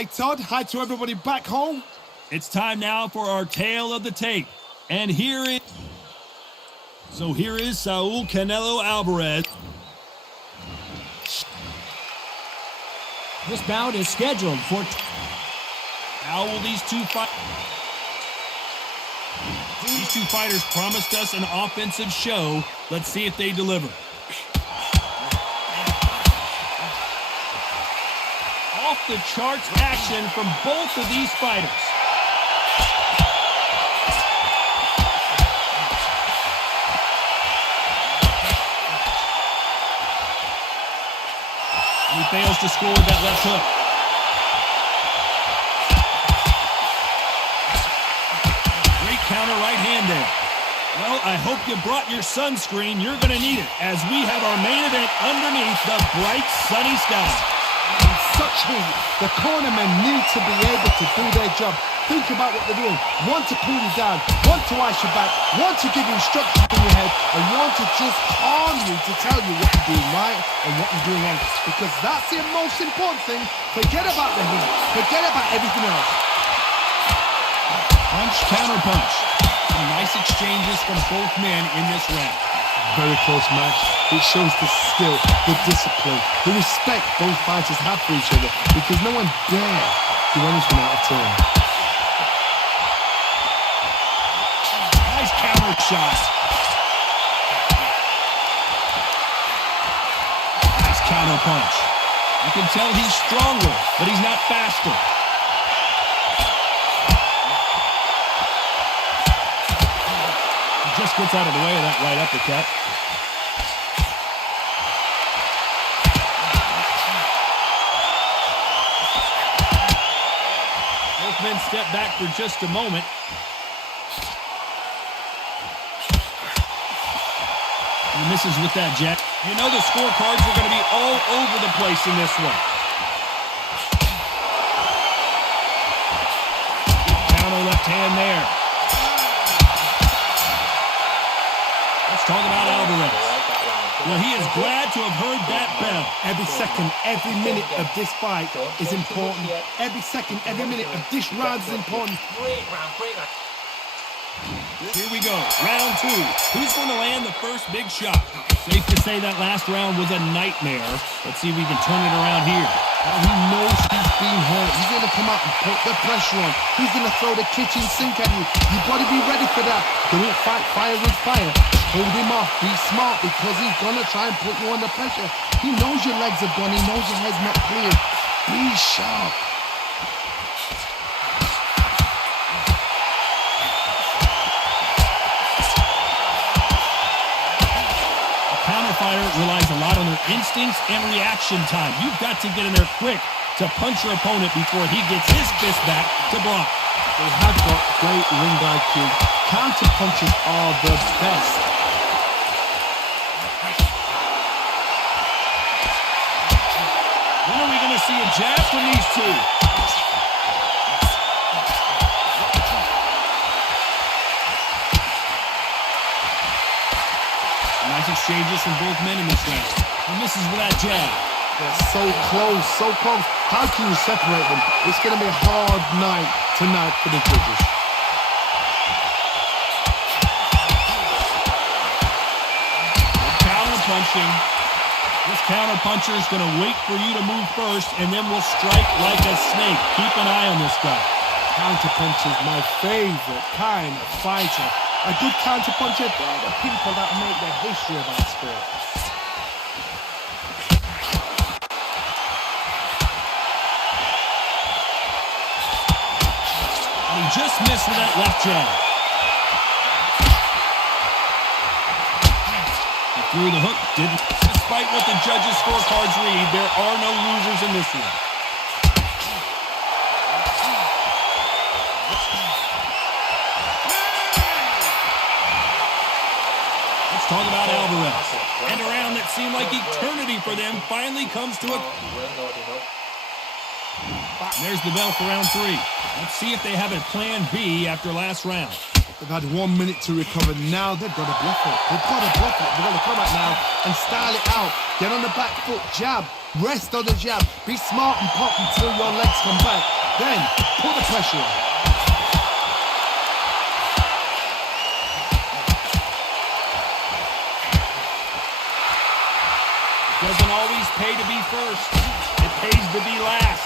Hi, Todd. Hi to everybody back home. It's time now for our tale of the tape. And here is Saul Canelo Alvarez. This bout is scheduled for... How will these two fight? These two fighters promised us an offensive show. Let's see if they deliver. Off the charts action from both of these fighters. And he fails to score with that left hook. Great counter right hand there. Well, I hope you brought your sunscreen. You're going to need it as we have our main event underneath the bright sunny sky. In such heat, the cornermen need to be able to do their job. Think about what they're doing. One to cool you down, one to ice your back, one to give you instructions in your head, and one to just calm you to tell you what you're doing right and what you're doing wrong. Because that's the most important thing. Forget about the heat. Forget about everything else. Punch, counter punch. Some nice exchanges from both men in this round. Very close match. It shows the skill, the discipline, the respect both fighters have for each other, because no one dare do anything out of turn. Nice counter shot. Nice counter punch. You can tell he's stronger, but he's not faster. He just gets out of the way of that right uppercut. Both men step back for just a moment. He misses with that jab. You know the scorecards are going to be all over the place in this one. Counter left hand there. Let's talk about Alvarez. Well, he is glad to have heard that bell. Every second, every minute of this fight is important. Every second, every minute of this round is important. Here we go, round two. Who's going to land the first big shot? Safe to say that last round was a nightmare. Let's see if we can turn it around here. Well, he knows he's being hurt. He's going to come out and put the pressure on. He's going to throw the kitchen sink at you. You've got to be ready for that. Don't fight fire with fire. Hold him off. Be smart, because he's going to try and put you under pressure. He knows your legs are gone. He knows your head's not clear. Be sharp. Fighter relies a lot on their instincts and reaction time. You've got to get in there quick to punch your opponent before he gets his fist back to block. They have got great ring IQ. Counter punches are the best. When are we going to see a jab from these two? Nice exchanges from both men in this round. He misses with that jab. They're so close, so close. How can you separate them? It's going to be a hard night tonight for the judges. Counter punching. This counter puncher is going to wait for you to move first, and then will strike like a snake. Keep an eye on this guy. Counter punch is my favorite kind of fighter. A good counter puncher, they're the people that make the history of our sport. And he just missed with that left jab. He threw the hook, didn't. Despite what the judges' scorecards read, there are no losers in this one. Talk about Alvarez. And a round that seemed like eternity for them finally comes to a... There's the bell for round 3. Let's see if they have a plan B after last round. They've had 1 minute to recover. Now they've got to bluff it. They've got to bluff it. They've got to come out now and style it out. Get on the back foot, jab. Rest on the jab. Be smart and pop until your legs come back. Then put the pressure on. It doesn't always pay to be first. It pays to be last.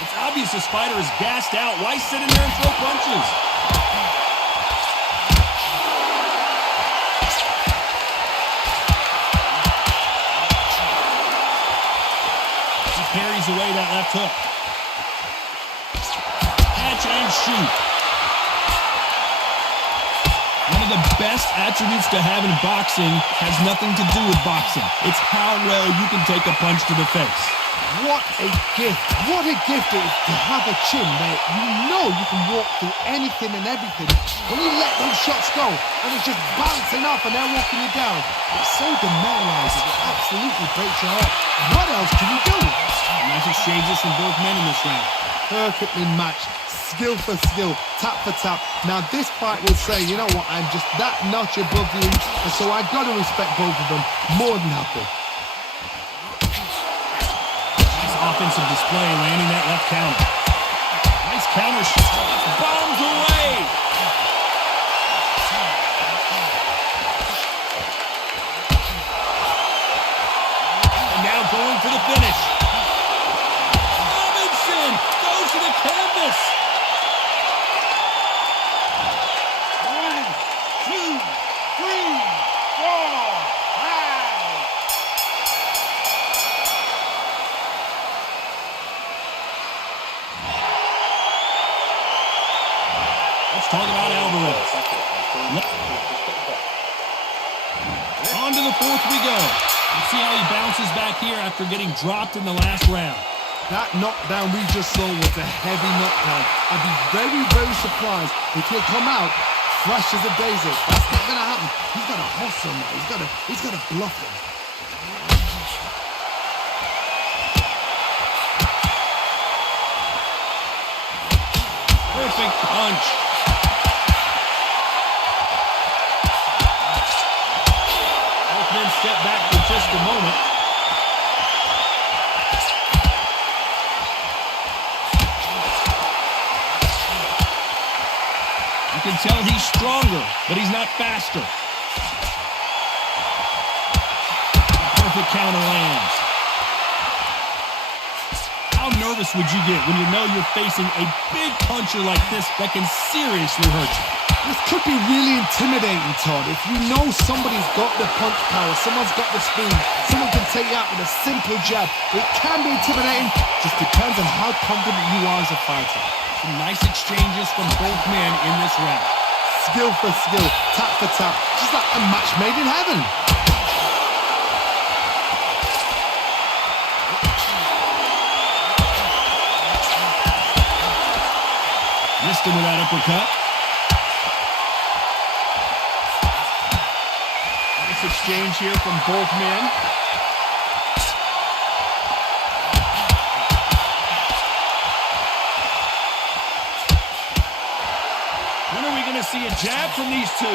It's obvious this fighter is gassed out. Why sit in there and throw punches? He carries away that left hook. Catch and shoot. One of the best attributes to have in boxing has nothing to do with boxing. It's how well you can take a punch to the face. What a gift. What a gift it is to have a chin where you know you can walk through anything and everything. When you let those shots go and it's just bouncing off and they're walking you down, it's so demoralizing. It absolutely breaks your heart. What else can you do? Nice exchanges from both men in this round. Perfectly matched. Skill for skill, tap for tap. Now this fight will say, you know what, I'm just that notch above you, and so I gotta respect both of them more than happy. Nice offensive display, landing that left counter. Nice counter shot. Bombs away. And now going for the finish. Robinson goes to the canvas. 1, 2, 3, 4, 5. Let's talk about Alvarez. On to the 4th we go. Let's see how he bounces back here after getting dropped in the last round. That knockdown we just saw was a heavy knockdown. I'd be very, very surprised if he'll come out fresh as a daisy. That's not gonna happen. He's got to hustle now. He's got to bluff him. Perfect punch. Both men step back for just a moment. You can tell he's stronger, but he's not faster. Perfect counter lands. How nervous would you get when you know you're facing a big puncher like this that can seriously hurt you? This could be really intimidating, Todd. If you know somebody's got the punch power, someone's got the speed, someone can take you out with a simple jab. It can be intimidating, just depends on how confident you are as a fighter. Some nice exchanges from both men in this round. Skill for skill, tap for tap, just like a match made in heaven. Missed him with that uppercut. Nice exchange here from both men. When are we going to see a jab from these two?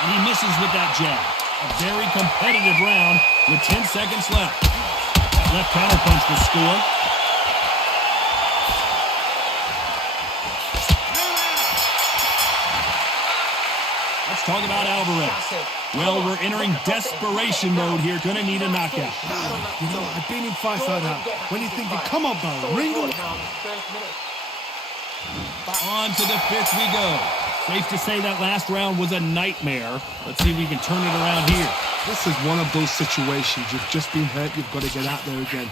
And he misses with that jab. A very competitive round with 10 seconds left. That left counter punch will score. Let's talk about Alvarez. Well, we're entering desperation mode here. Gonna need a knockout. You know, I've been in fights like that. When you're thinking, come on, bro, ring it. On to the 5th we go. Safe to say that last round was a nightmare. Let's see if we can turn it around here. This is one of those situations. You've just been hurt. You've got to get out there again.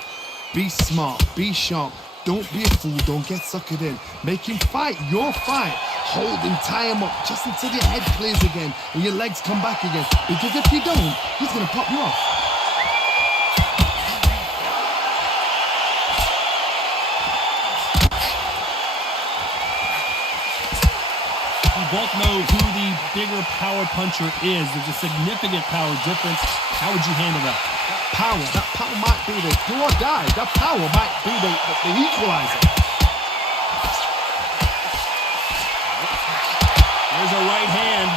Be smart. Be sharp. Don't be a fool. Don't get suckered in. Make him fight your fight. Hold him, tie him up, just until your head clears again and your legs come back again. Because if you don't, he's going to pop you off. We both know who the bigger power puncher is, there's a significant power difference. How would you handle that? That power might be the do or die. That power might be the equalizer. There's a right hand.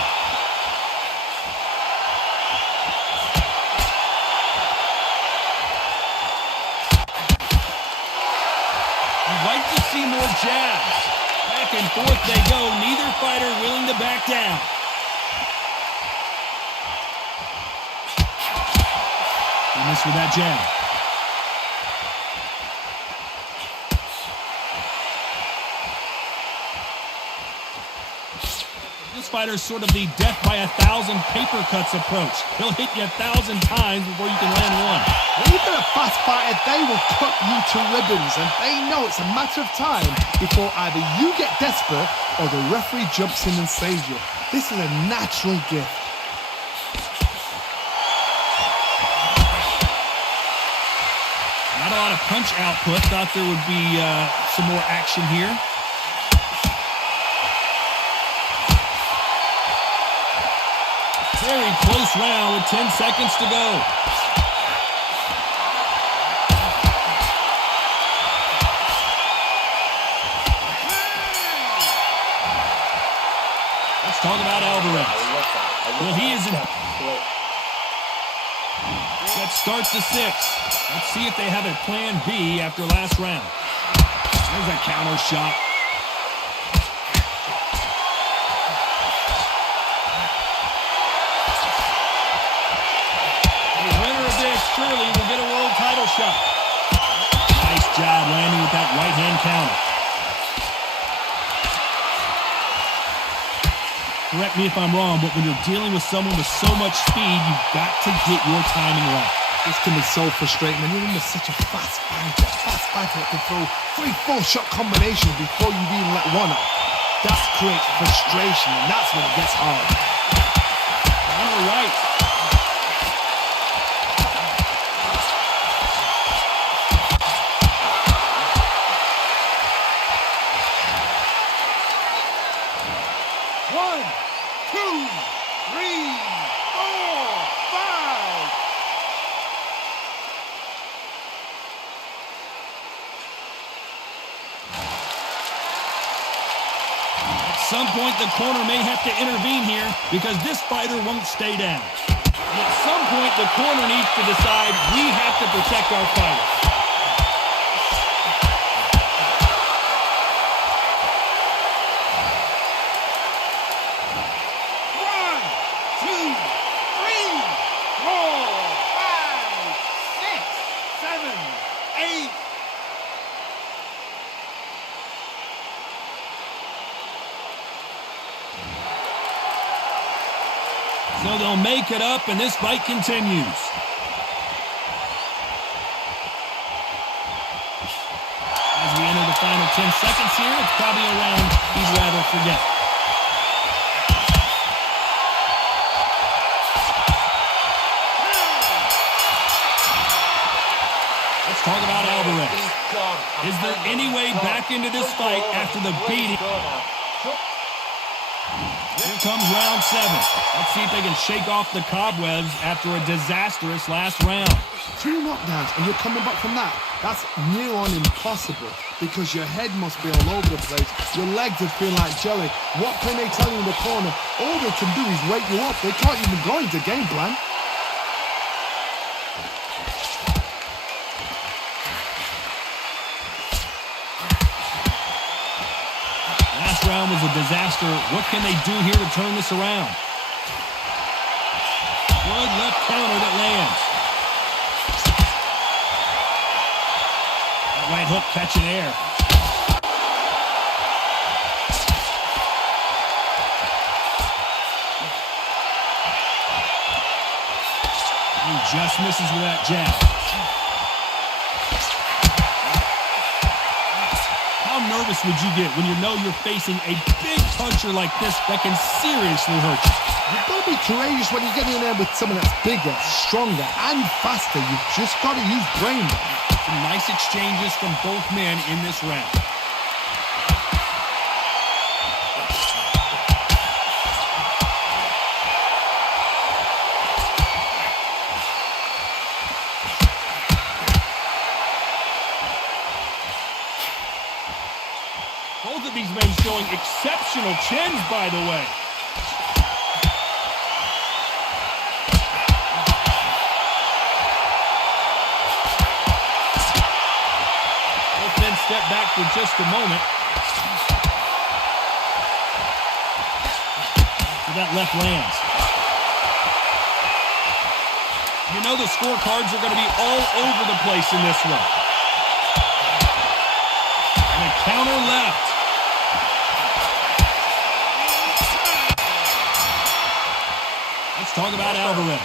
You'd like to see more jabs. Back and forth they go. Neither fighter willing to back down. He missed with that jab. This fighter's sort of the death by 1,000 paper cuts approach. He'll hit you 1,000 times before you can land one. When you've got a fast fighter, they will cut you to ribbons, and they know it's a matter of time before either you get desperate or the referee jumps in and saves you. This is a natural gift. Not a lot of punch output. Thought there would be some more action here. Very close round with 10 seconds to go. Let's talk about Alvarez. Well, he is in. Let's start the 6. Let's see if they have a plan B after last round. There's a counter shot. Surely will get a world title shot. Nice job landing with that right hand counter. Correct me if I'm wrong, but when you're dealing with someone with so much speed, you've got to get your timing right. This can be so frustrating when you're in with such a fast fighter that can throw 3-4 shot combinations before you even let one off. That creates frustration, and that's when it gets hard. On the right. At some point, the corner may have to intervene here because this fighter won't stay down. And at some point, the corner needs to decide we have to protect our fighter. So they'll make it up, and this fight continues. As we enter the final 10 seconds here, it's probably a round he'd rather forget. Let's talk about Alvarez. Is there any way back into this fight after the beating? Here comes round 7. Let's see if they can shake off the cobwebs after a disastrous last round. 2 knockdowns and you're coming back from that. That's near on impossible because your head must be all over the place. Your legs are feeling like jelly. What can they tell you in the corner? All they can do is wake you up. They can't even go into game plan. Round was a disaster. What can they do here to turn this around? Good left counter that lands. That right hook catching air. He just misses with that jab. How nervous would you get when you know you're facing a big puncher like this that can seriously hurt you? You've got to be courageous when you get in there with someone that's bigger, stronger, and faster. You've just got to use brain. Some nice exchanges from both men in this round. showing exceptional chins, by the way. Both men step back for just a moment. So that left lands. You know the scorecards are going to be all over the place in this one. And a counter left. Let's talk about Alvarez.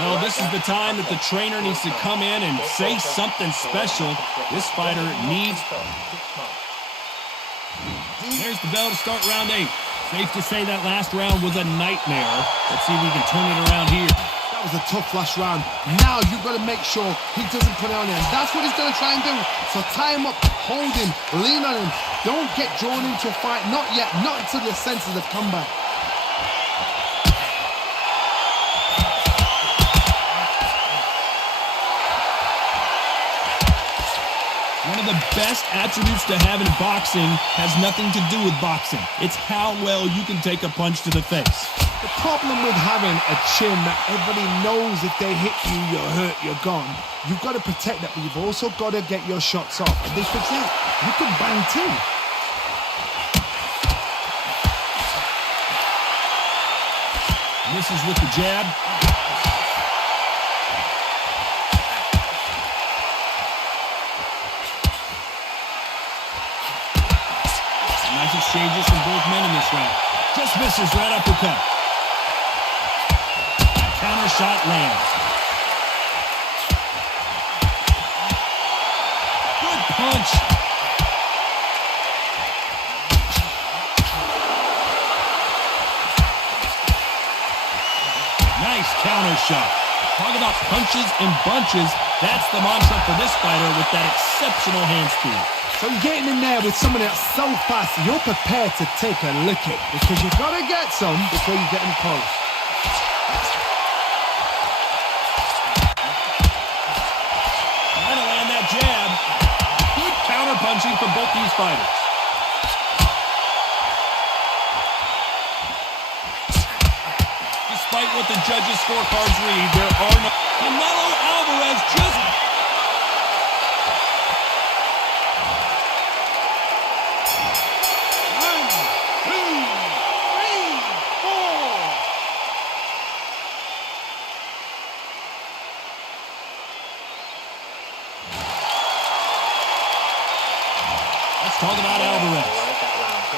Well, this is the time that the trainer needs to come in and say something special. This fighter needs... There's the bell to start round 8. Safe to say that last round was a nightmare. Let's see if we can turn it around here. That was a tough last round. Now you've got to make sure he doesn't put it on him. That's what he's going to try and do. So tie him up, hold him, lean on him. Don't get drawn into a fight. Not yet. Not until your senses have come back. One of the best attributes to have in boxing has nothing to do with boxing. It's how well you can take a punch to the face. The problem with having a chin that everybody knows if they hit you, you're hurt, you're gone. You've got to protect that, but you've also got to get your shots off. And this was it. You can bang too. This is with the jab. Nice exchanges from both men in this round. Just misses right uppercut. Counter shot lands. Good punch. Nice counter shot. Talk about punches and bunches. That's the mantra for this fighter with that exceptional hand speed. So you're getting in there with someone that's so fast, you're prepared to take a licking because you've got to get some before you get in close. Trying to land that jab. Good counter punching from both these fighters. Despite what the judges' scorecards read, there are no... Canelo Alvarez just... Let's talk about Alvarez.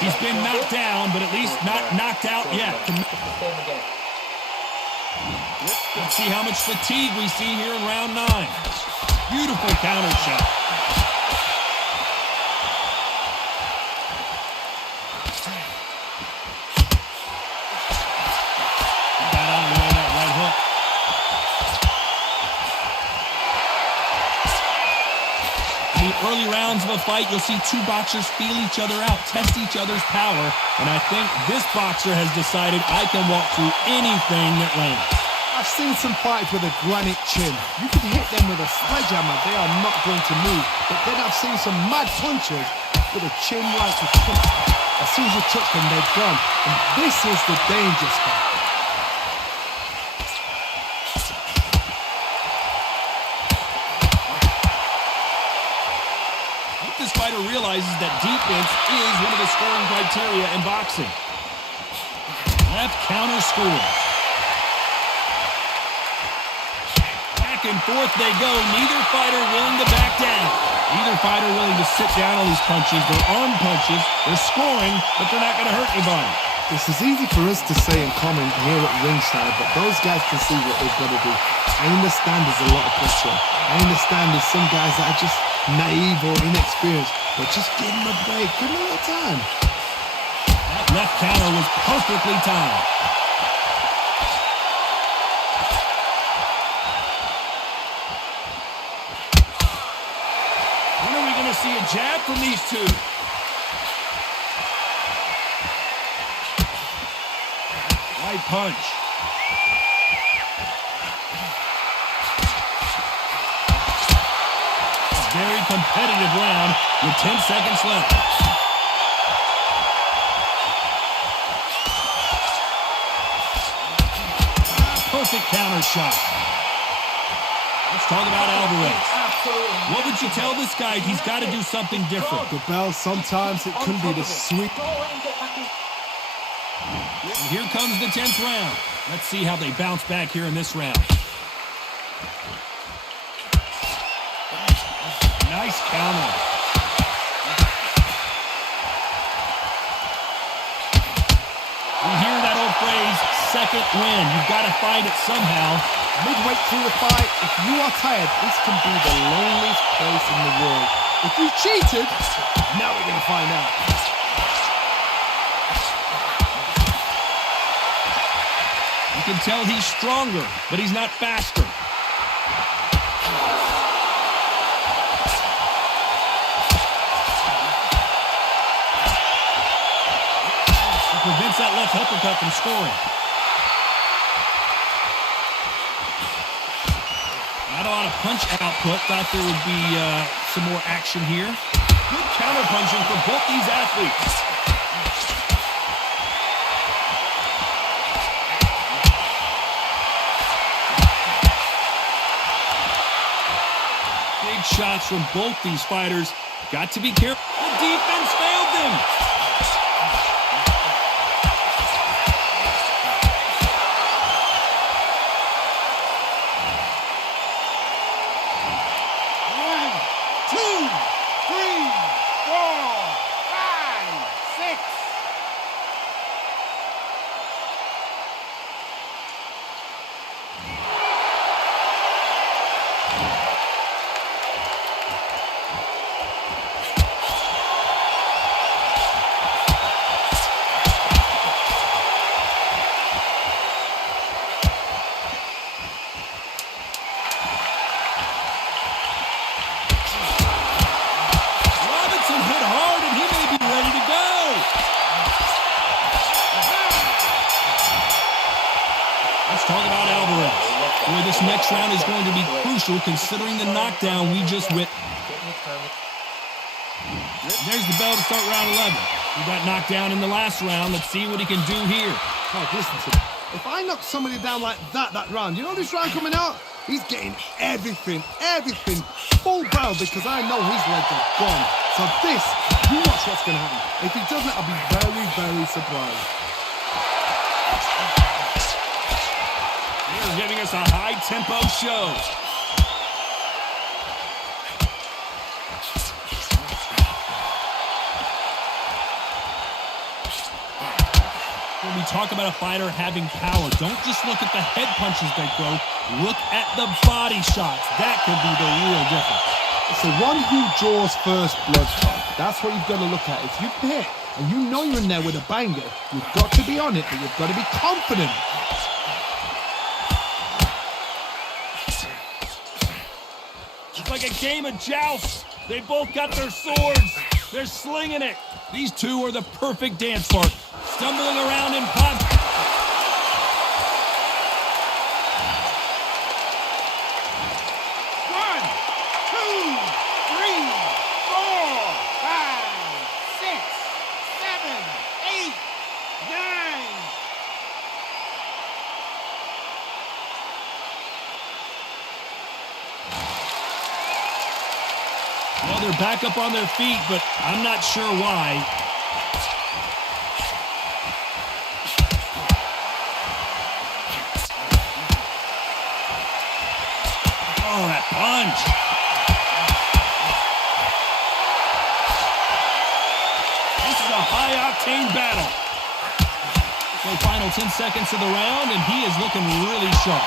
He's been knocked down, but at least not knocked out yet. Let's see how much fatigue we see here in round 9. Beautiful counter shot. Got out of the way of that right hook. In the early rounds of a fight, you'll see two boxers feel each other out, test each other's power, and I think this boxer has decided I can walk through anything that lands. I've seen some fights with a granite chin. You can hit them with a sledgehammer, they are not going to move. But then I've seen some mad punchers with a chin like a chin. As soon as you touch them, they're gone. And this is the dangerous part. This fighter realizes that defense is one of the scoring criteria in boxing. Left counter scores. Back and forth they go. Neither fighter willing to back down. Neither fighter willing to sit down on these punches. They're arm punches. They're scoring, but they're not going to hurt anybody. This is easy for us to say and comment here at ringside, but those guys can see what they've got to do. I understand there's a lot of pressure. I understand there's some guys that are just naive or inexperienced, but just give them a break. Give them a little time. That left counter was perfectly timed. When are we going to see a jab from these two? Right punch. A very competitive round with 10 seconds left. perfect counter shot. Let's talk about Alvarez. What would you tell this guy? He's got to do something different. The bell, sometimes it can be the sweet. And here comes the 10th round. Let's see how they bounce back here in this round. Nice counter. We hear that old phrase, second win. You've got to find it somehow. Midway through the fight, if you are tired, this can be the loneliest place in the world. If you cheated, now we're going to find out. You can tell he's stronger, but he's not faster. He prevents that left uppercut from scoring. Not a lot of punch output. Thought there would be some more action here. Good counter punching for both these athletes. Big shots from both these fighters. Got to be careful. The defense failed them. Talk about Alvarez. Boy, this next round is going to be crucial considering the knockdown we just witnessed. There's the bell to start round 11. He got knocked down in the last round. Let's see what he can do here. Oh, listen to me. If I knock somebody down like that round, you know this round coming out? He's getting everything, full barrel because I know his legs are gone. So this, you watch what's going to happen. If he doesn't, I'll be very, very surprised. They're giving us a high-tempo show. When we talk about a fighter having power, don't just look at the head punches they throw. Look at the body shots. That could be the real difference. It's the one who draws first blood. That's what you've got to look at. If you hit and you know you're in there with a banger, you've got to be on it, but you've got to be confident. It's like a game of joust. They both got their swords. They're slinging it. These two are the perfect dance part. Stumbling around in pot. 1, 2, 3, 4, 5, 6, 7, 8, 9. Well, they're back up on their feet, but I'm not sure why. Oh, that punch. This is a high-octane battle. So final 10 seconds of the round, and he is looking really sharp.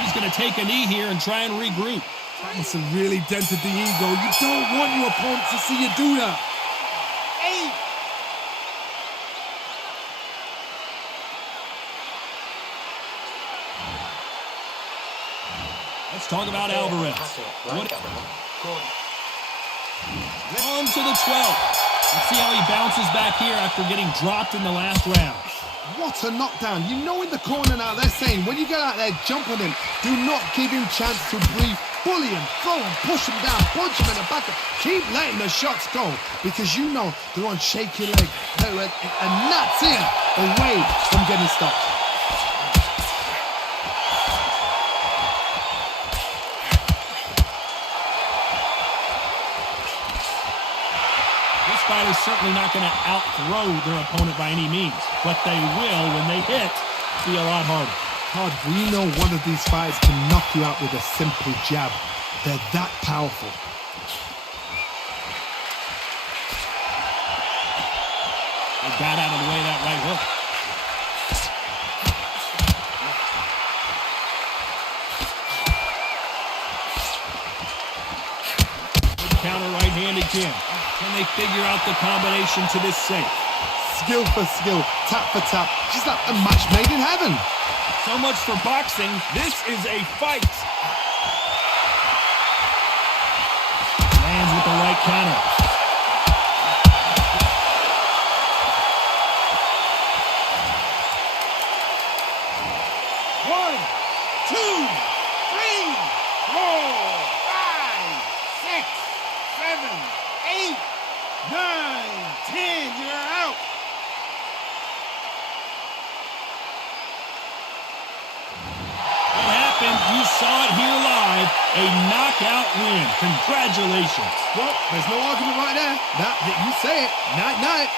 He's going to take a knee here and try and regroup. That must have really dented the ego. You don't want your opponent to see you do that. 8. Let's talk about Alvarez. On to the 12th. Let's see how he bounces back here after getting dropped in the last round. What a knockdown. You know in the corner now they're saying when you get out there, jump on him. Do not give him chance to breathe. Bully him, throw him, push him down, punch him in the back. Keep letting the shots go because you know they're on shaky legs. And that's it away from getting stopped. fighter's certainly not going to out-throw their opponent by any means, but they will, when they hit, be a lot harder. Todd, we know one of these fighters can knock you out with a simple jab. They're that powerful. They got out of the way of that right hook. Counter right-handed Kim. Can they figure out the combination to this safe? Skill for skill, tap for tap. She's like a match made in heaven. So much for boxing. This is a fight. Lands with the right counter. One, two, three, four, five, six, 7, 8, 9, 10. You're out. What happened? You saw it here live. A knockout win. Congratulations. Well, there's no argument right there. You say it. Night, night.